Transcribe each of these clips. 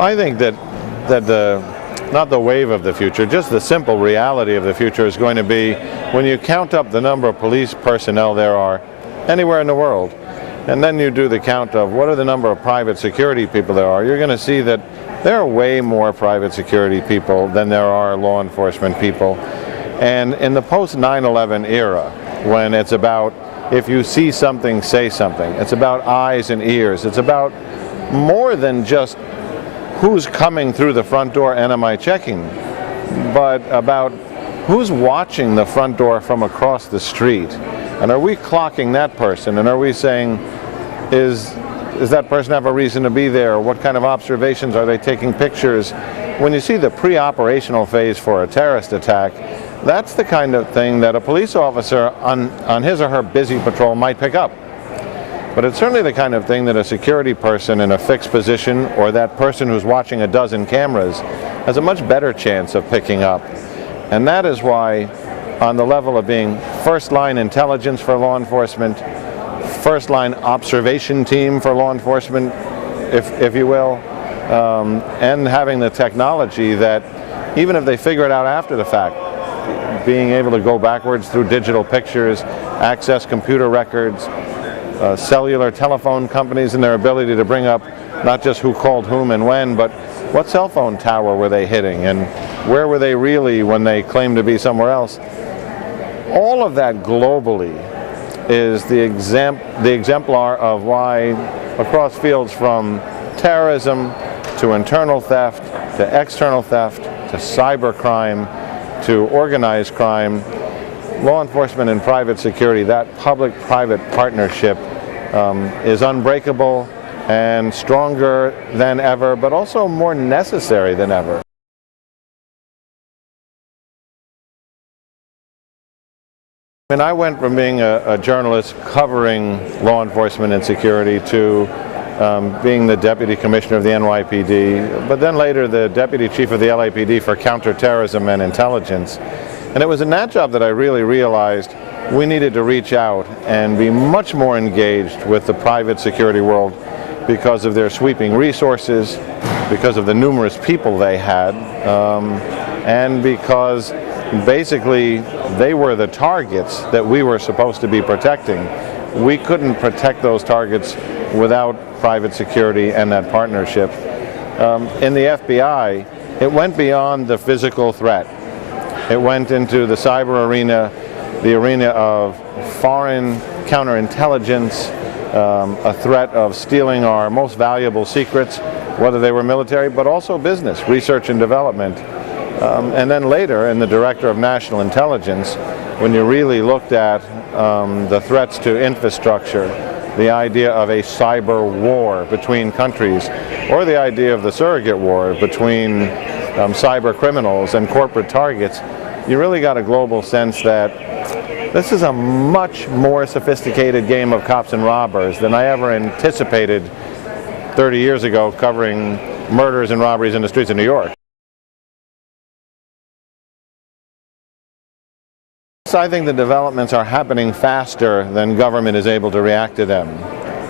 I think that not the wave of the future, just the simple reality of the future is going to be when you count up the number of police personnel there are anywhere in the world, and then you do the count of what are the number of private security people there are, you're going to see that there are way more private security people than there are law enforcement people. And in the post 9/11 era, when it's about if you see something, say something, it's about eyes and ears, it's about more than just who's coming through the front door and am I checking, but about who's watching the front door from across the street. And are we clocking that person? And are we saying, is that person have a reason to be there? What kind of observations are they taking pictures? When you see the pre-operational phase for a terrorist attack, that's the kind of thing that a police officer on his or her busy patrol might pick up. But it's certainly the kind of thing that a security person in a fixed position or that person who's watching a dozen cameras has a much better chance of picking up. And that is why, on the level of being first-line intelligence for law enforcement, first-line observation team for law enforcement, if you will, and having the technology that, even if they figure it out after the fact, being able to go backwards through digital pictures, access computer records, cellular telephone companies and their ability to bring up not just who called whom and when, but what cell phone tower were they hitting and where were they really when they claimed to be somewhere else. All of that globally is the exemplar of why across fields from terrorism to internal theft to external theft to cybercrime to organized crime, law enforcement and private security, that public-private partnership is unbreakable and stronger than ever, but also more necessary than ever. And I went from being a journalist covering law enforcement and security to being the Deputy Commissioner of the NYPD, but then later the Deputy Chief of the LAPD for Counterterrorism and Intelligence. And it was in that job that I really realized we needed to reach out and be much more engaged with the private security world because of their sweeping resources, because of the numerous people they had, and because basically they were the targets that we were supposed to be protecting. We couldn't protect those targets without private security and that partnership. In the FBI, it went beyond the physical threat. It went into the cyber arena, the arena of foreign counterintelligence, a threat of stealing our most valuable secrets, whether they were military, but also business, research and development. And then later, in the Director of National Intelligence, when you really looked at the threats to infrastructure, the idea of a cyber war between countries, or the idea of the surrogate war between cyber criminals and corporate targets, you really got a global sense that this is a much more sophisticated game of cops and robbers than I ever anticipated 30 years ago covering murders and robberies in the streets of New York. I think the developments are happening faster than government is able to react to them.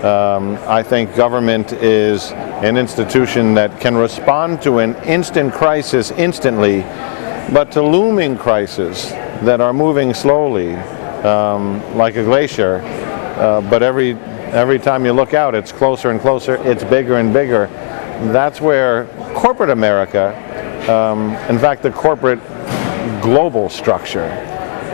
I think government is an institution that can respond to an instant crisis instantly, but to looming crises that are moving slowly, like a glacier, but every time you look out, it's closer and closer, it's bigger and bigger. That's where corporate America, in fact the corporate global structure,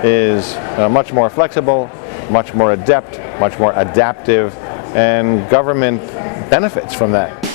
is much more flexible, much more adept, much more adaptive, and government benefits from that.